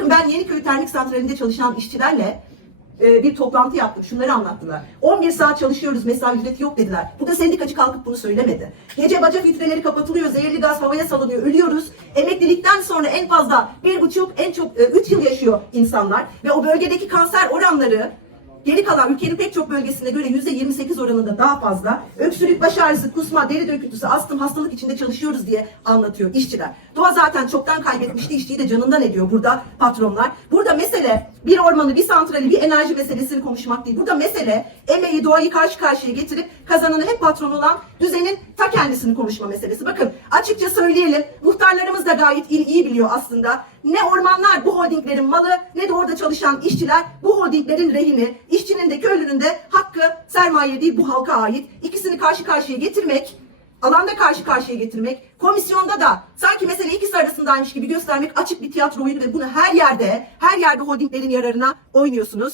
Bakın ben Yeniköy Termik Santrali'nde çalışan işçilerle e, bir toplantı yaptık. Şunları anlattılar. 11 saat çalışıyoruz, mesai ücreti yok dediler. Burada sendikacı kalkıp bunu söylemedi. Gece baca filtreleri kapatılıyor, zehirli gaz havaya salınıyor, ölüyoruz. Emeklilikten sonra en fazla bir buçuk, en çok 3 yıl yaşıyor insanlar. Ve o bölgedeki kanser oranları Geri kalan ülkenin pek çok bölgesine göre %28 oranında daha fazla. Öksürük, baş ağrısı, kusma, deri döküntüsü, astım, hastalık içinde çalışıyoruz diye anlatıyor işçiler. Doğa zaten çoktan kaybetmişti, işçiyi de canından ediyor burada patronlar. Burada mesele bir ormanı, bir santrali, bir enerji meselesini konuşmak değil. Burada mesele emeği, doğayı karşı karşıya getirip kazananı hep patron olan düzenin ta kendisini konuşma meselesi. Bakın açıkça söyleyelim, muhtarlarımız da gayet iyi, biliyor aslında. Ne ormanlar bu holdinglerin malı ne de orada çalışan işçiler bu holdinglerin rehini, işçinin de köylünün de hakkı sermaye değil bu halka ait. İkisini karşı karşıya getirmek, alanda karşı karşıya getirmek, komisyonda da sanki mesele ikisi arasındaymış gibi göstermek açık bir tiyatro oyunu ve bunu her yerde, her yerde holdinglerin yararına oynuyorsunuz.